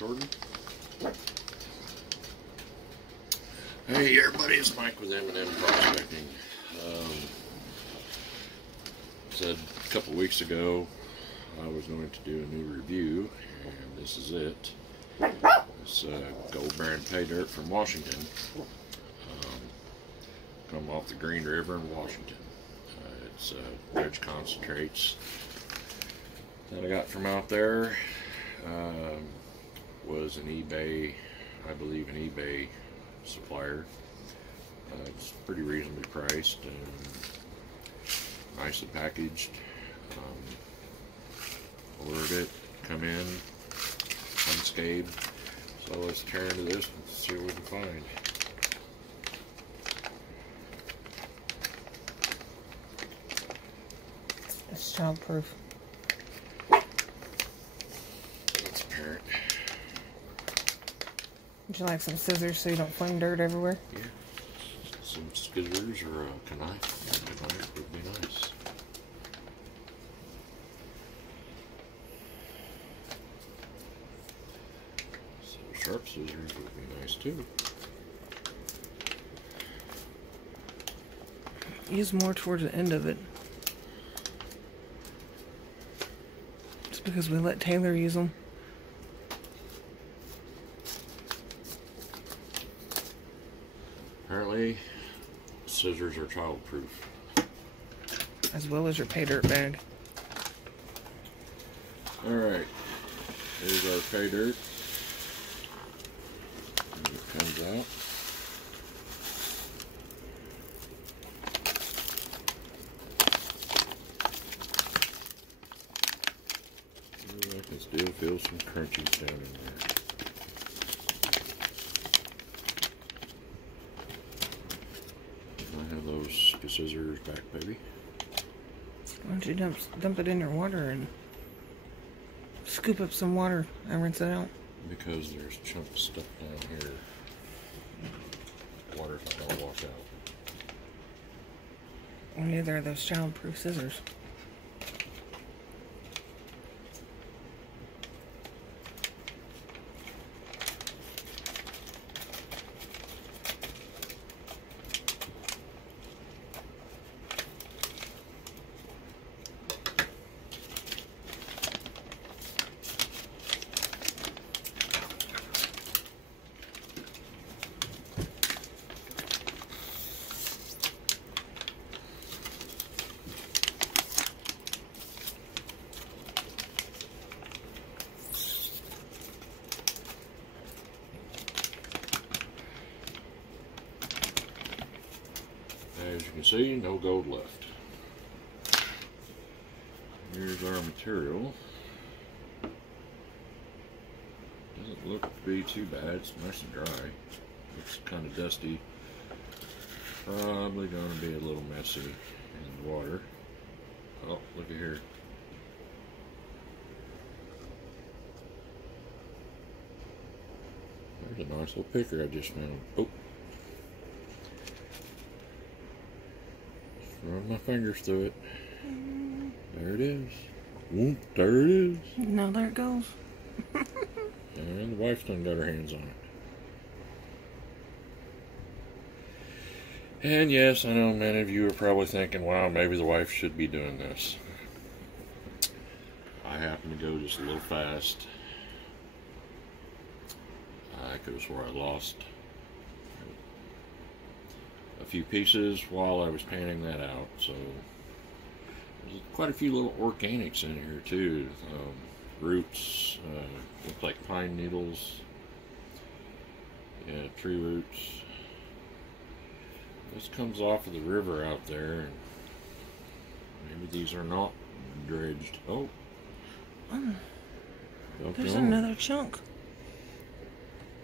Recording. Hey everybody, it's Mike with M&M Prospecting. Said a couple weeks ago I was going to do a new review, and this is it. It's Gold Brand Pay Dirt from Washington. Come off the Green River in Washington. It's dredge concentrates that I got from out there. Was an eBay, I believe an eBay supplier. It's pretty reasonably priced and nicely packaged. Ordered it, come in unscathed. So let's tear into this and see what we can find. It's childproof. It's apparent. Would you like some scissors so you don't fling dirt everywhere? Yeah. Some scissors or a knife. A knife would be nice. So sharp scissors would be nice too. Use more towards the end of it. Just because we let Taylor use them. Apparently, scissors are childproof. As well as your pay dirt bag. Alright, here's our pay dirt. And it comes out. I can still feel some crunchies down in there. I have those scissors back, baby. Why don't you dump it in your water and scoop up some water and rinse it out? Because there's chunks of stuff down here. Water's not gonna wash out. Well, neither are those childproof scissors. As you can see, no gold left. Here's our material. Doesn't look to be too bad. It's nice and dry. Looks kind of dusty. Probably going to be a little messy in the water. Oh, look at here. There's a nice little picker I just found. Oh. Run my fingers through it. There it is. Whoop, there it is. No, there it goes. And the wife's done got her hands on it. And yes, I know many of you are probably thinking, wow, maybe the wife should be doing this. I happen to go just a little fast. I could have swore I lost a few pieces while I was panning that out. So there's quite a few little organics in here too. Roots, look like pine needles. Yeah, tree roots. This comes off of the river out there, and maybe these are not dredged. Oh, There's another chunk.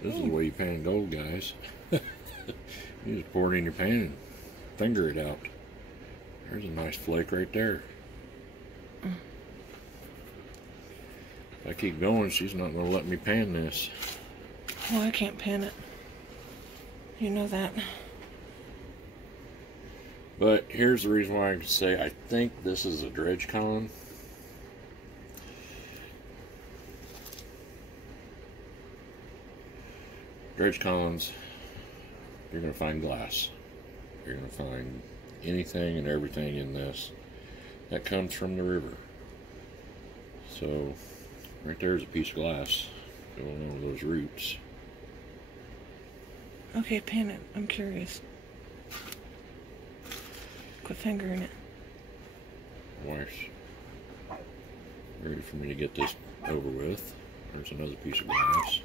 This is the way you pan gold, guys. You just pour it in your pan and finger it out. There's a nice flake right there. If I keep going, she's not going to let me pan this. Oh, I can't pan it. You know that. But here's the reason why I can say I think this is a dredge con. dredge ponds, you're going to find glass. You're going to find anything and everything in this that comes from the river. So right there's a piece of glass going over those roots. Okay, pan it. I'm curious. Quit fingering it. Wife's ready for me to get this over with. There's another piece of glass.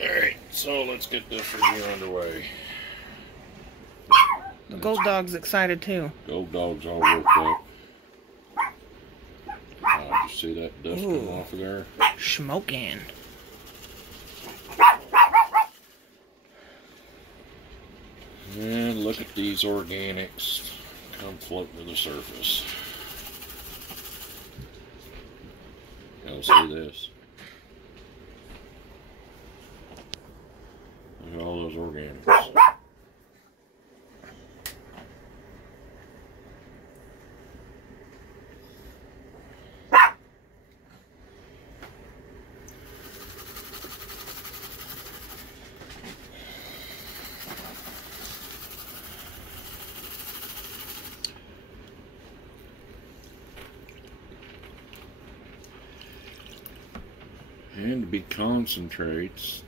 Alright, so let's get this review underway. The gold dog's excited too. Gold dog's all worked up. You see that dust coming off of there? Smoking. And look at these organics come floating to the surface. Gotta see this. Look at all those organics. And to be concentrates,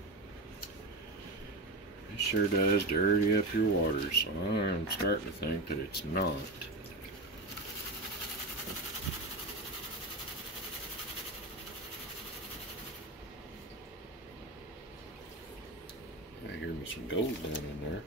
it sure does dirty up your water, so I'm starting to think that it's not. I hear me some gold down in there.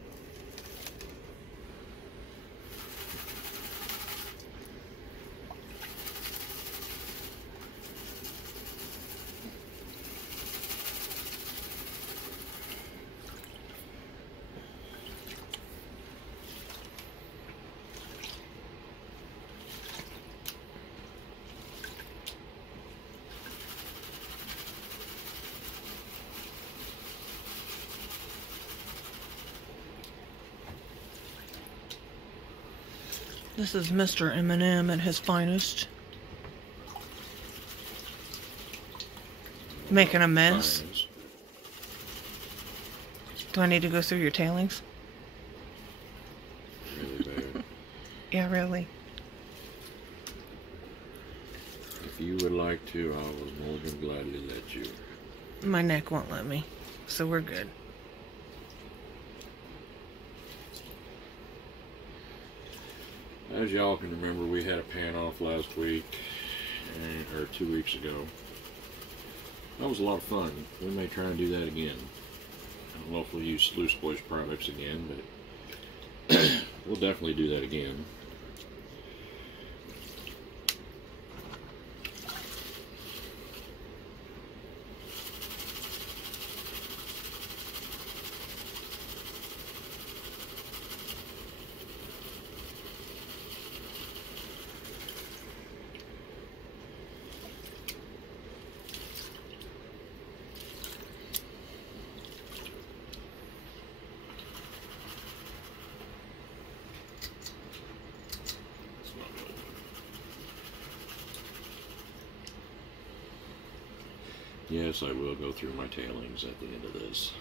This is Mr. M&M at his finest. Making a mess. Do I need to go through your tailings? Really bad. Yeah, really. If you would like to, I was more than gladly let you. My neck won't let me, so we're good. As y'all can remember, we had a pan off last week, or 2 weeks ago. That was a lot of fun. We may try and do that again. I don't know if we'll use Sluice Boys products again, but we'll definitely do that again. Yes, I will go through my tailings at the end of this.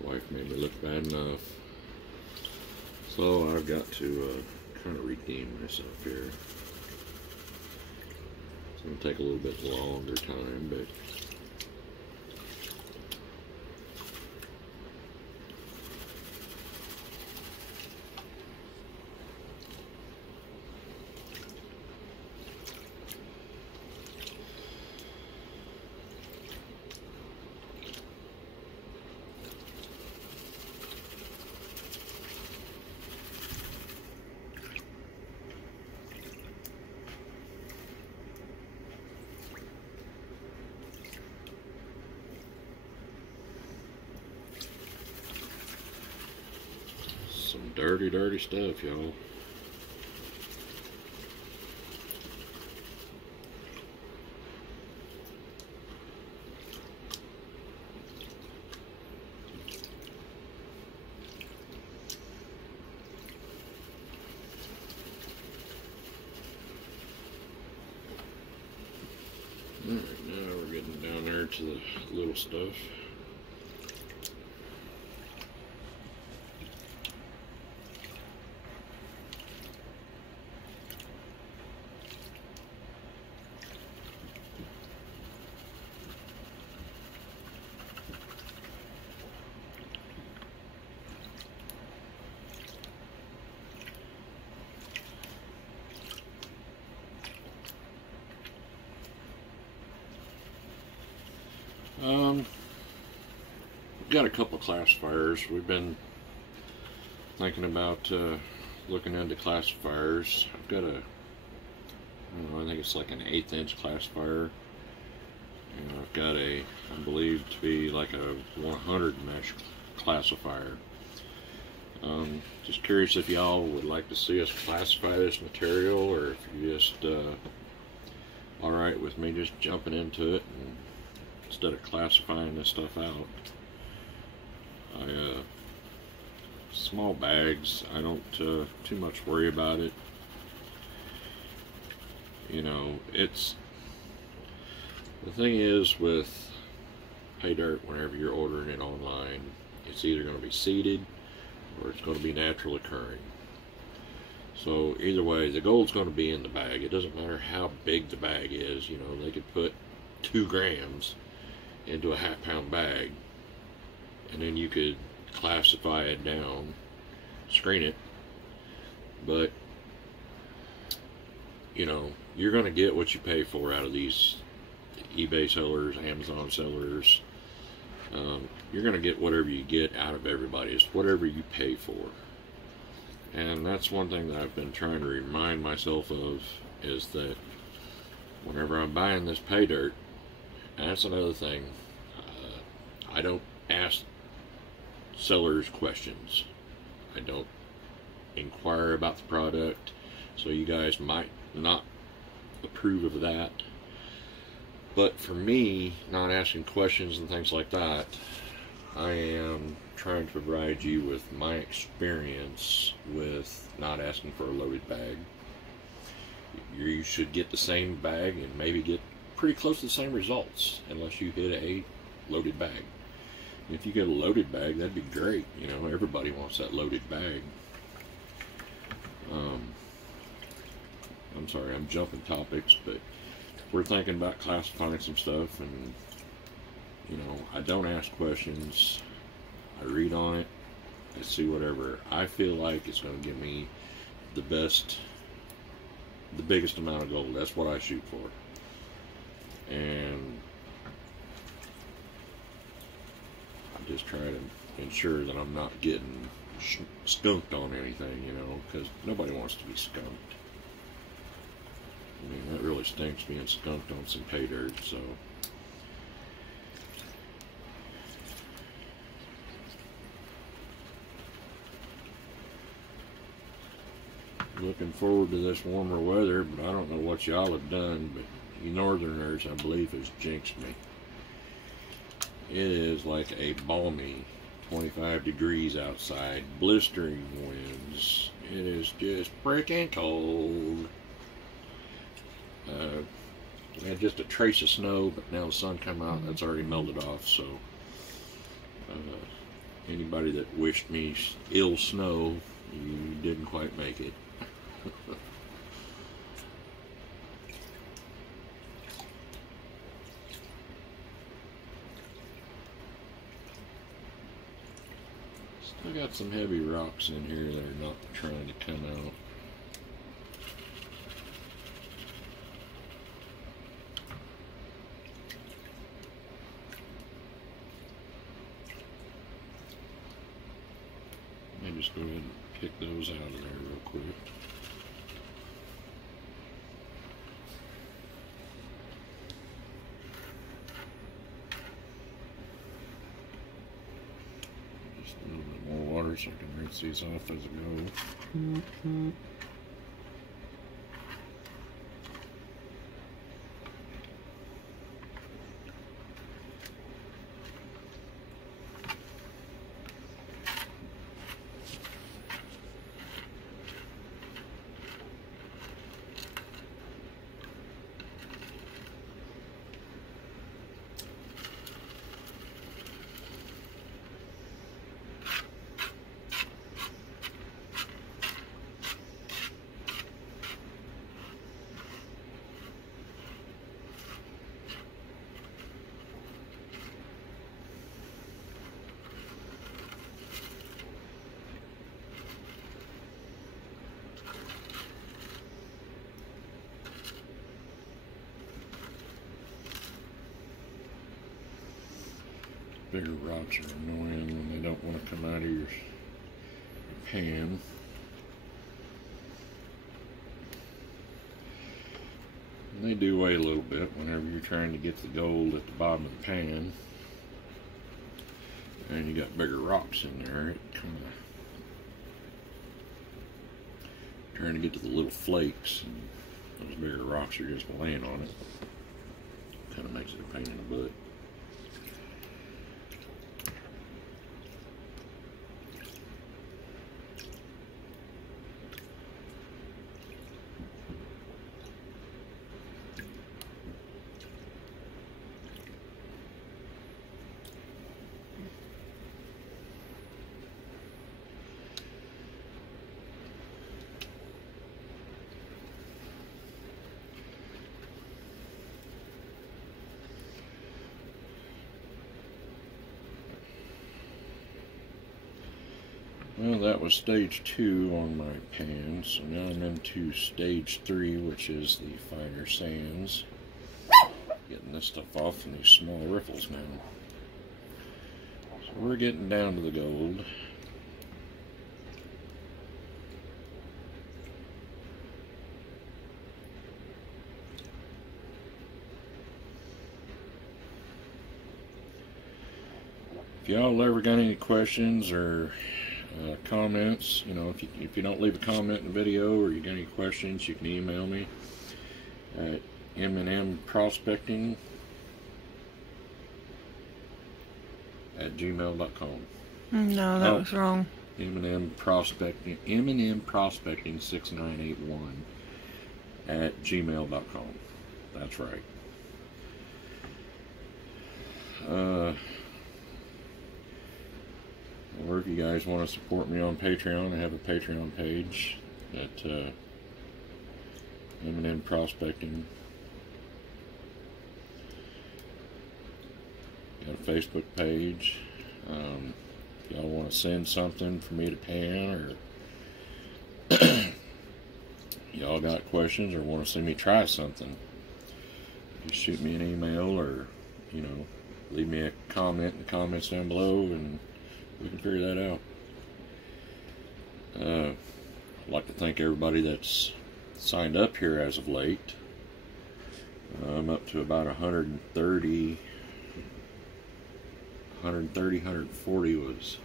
Wife made me look bad enough. So I've got to kind of redeem myself here. It's going to take a little bit longer time, but some dirty, dirty stuff, y'all. to the little stuff. We've got a couple of classifiers. We've been thinking about looking into classifiers. I've got a, I think it's like an 1/8 inch classifier. And I've got a, I believe to be like a 100 mesh classifier. Just curious if y'all would like to see us classify this material, or if you're just alright with me just jumping into it and instead of classifying this stuff out. Small bags, I don't too much worry about it. You know, it's, the thing is with pay dirt, whenever you're ordering it online, it's either going to be seeded or it's going to be natural occurring. So either way, the gold's going to be in the bag. It doesn't matter how big the bag is. You know, they could put 2 grams into a half-pound bag, and then you could classify it down, screen it, but you know, you're going to get what you pay for out of these eBay sellers, Amazon sellers. You're going to get whatever you get out of everybody. It's whatever you pay for. And that's one thing that I've been trying to remind myself of, is that whenever I'm buying this pay dirt, and that's another thing, I don't ask sellers questions. I don't inquire about the product, so you guys might not approve of that. But for me, not asking questions and things like that, I am trying to provide you with my experience with not asking for a loaded bag. You should get the same bag and maybe get pretty close to the same results, unless you hit a loaded bag. And if you get a loaded bag, that'd be great. You know, everybody wants that loaded bag. I'm sorry, I'm jumping topics, but we're thinking about classifying some stuff, and you know, I don't ask questions. I read on it. I see whatever I feel like it's going to give me the biggest amount of gold. That's what I shoot for. And I just try to ensure that I'm not getting skunked on anything, you know, because nobody wants to be skunked. I mean, that really stinks, being skunked on some pay dirt, so. Looking forward to this warmer weather, but I don't know what y'all have done, but you northerners, I believe, has jinxed me. It is like a balmy 25 degrees outside, blistering winds. It is just freaking cold. We had just a trace of snow, but now the sun come out, that's already melted off, so anybody that wished me ill snow, you didn't quite make it. Still got some heavy rocks in here that are not trying to come out. Let me just go ahead and pick those out of there real quick. Just a little bit more water so I can rinse these off as I go. bigger rocks are annoying when they don't want to come out of your pan. And they do weigh a little bit whenever you're trying to get the gold at the bottom of the pan. And you got bigger rocks in there, it kind of trying to get to the little flakes, and those bigger rocks are just laying on it. Kind of makes it a pain in the butt. Well, that was stage 2 on my pan, so now I'm into stage 3, which is the finer sands. Getting this stuff off in these small riffles now. So we're getting down to the gold. If y'all ever got any questions or comments, you know, if you don't leave a comment in the video or you got any questions, you can email me at mnmprospecting@gmail.com. No, that was wrong. mnmprospecting6981 at gmail.com. That's right. Or if you guys want to support me on Patreon, I have a Patreon page at M&M Prospecting. Got a Facebook page. If y'all want to send something for me to pan, or y'all got questions or want to see me try something, just shoot me an email, or, you know, leave me a comment in the comments down below, and we can figure that out. I'd like to thank everybody that's signed up here as of late. I'm up to about 140 was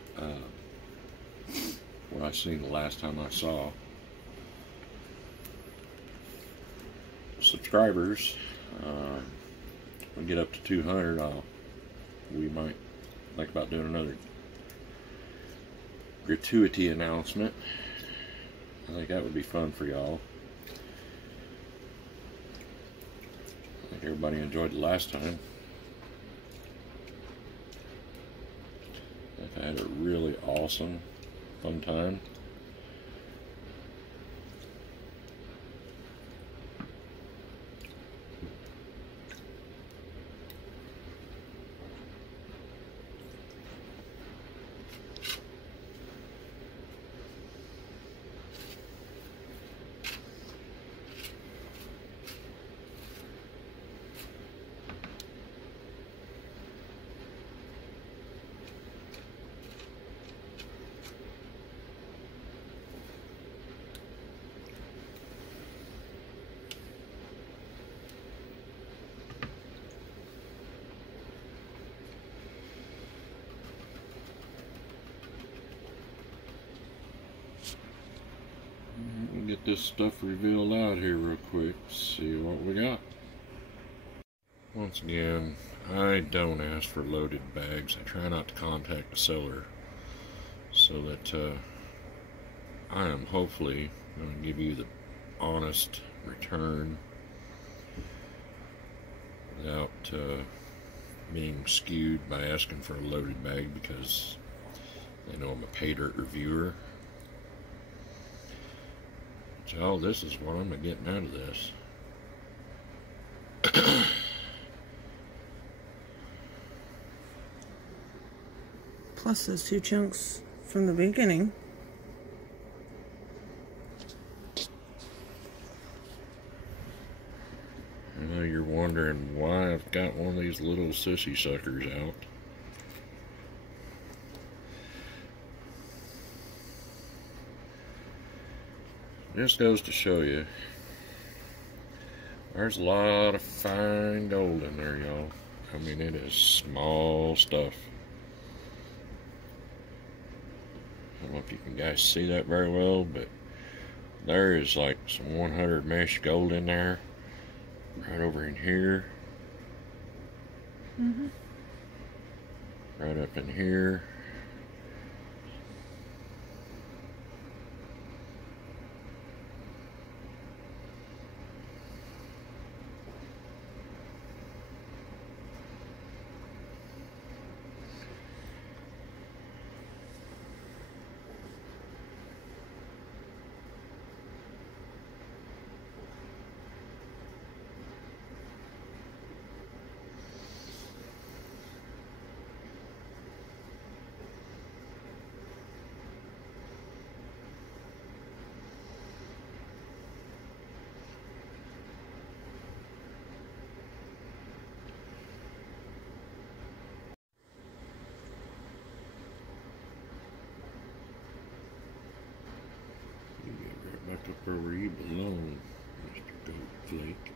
what I seen the last time I saw. Subscribers, when we get up to 200, we might think about doing another gratuity announcement. I think that would be fun for y'all. I think everybody enjoyed the last time. I had a really awesome, fun time. We'll get this stuff revealed out here real quick, see what we got. Once again, I don't ask for loaded bags. I try not to contact the seller, so that I am hopefully going to give you the honest return without being skewed by asking for a loaded bag, because they know I'm a pay dirt reviewer. So this is what I'm getting out of this. Plus those 2 chunks from the beginning. I know you're wondering why I've got one of these little sissy suckers out. Just goes to show you, there's a lot of fine gold in there, y'all. I mean, it is small stuff. I don't know if you can guys see that very well, but there is like some 100 mesh gold in there. Right over in here. Right up in here. You get right back up where you belong, Mr. Gold Flake.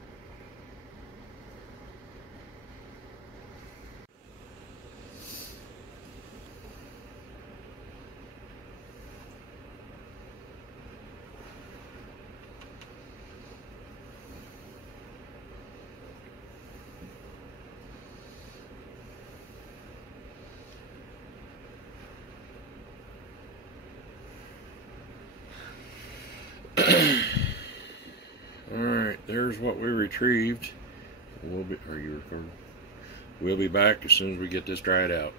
Alright, there's what we retrieved. Are you recording? We'll be back as soon as we get this dried out.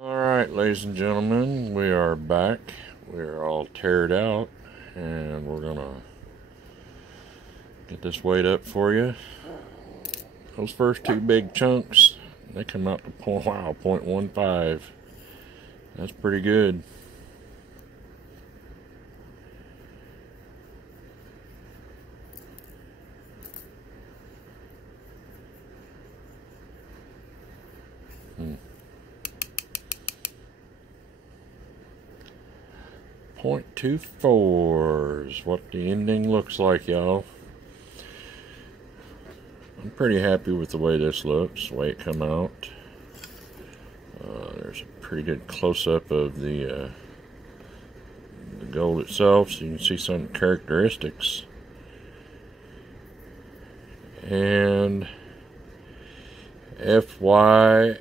Alright, ladies and gentlemen, we are back. We're all tarred out, and we're gonna get this weighed up for you. Those first two big chunks, they come out to 0.15. That's pretty good. Hmm. 0.24 is what the ending looks like, y'all. I'm pretty happy with the way this looks, the way it come out. There's a pretty good close-up of the gold itself, so you can see some characteristics. And FYI,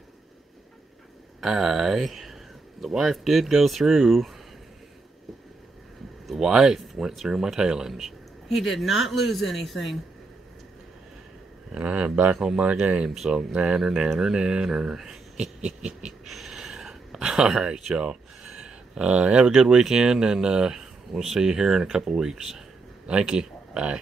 the wife did go through. The wife went through my tailings. He did not lose anything. And I am back on my game, so nanner, nanner, nanner. Alright, y'all. Have a good weekend, and we'll see you here in a couple weeks. Thank you. Bye.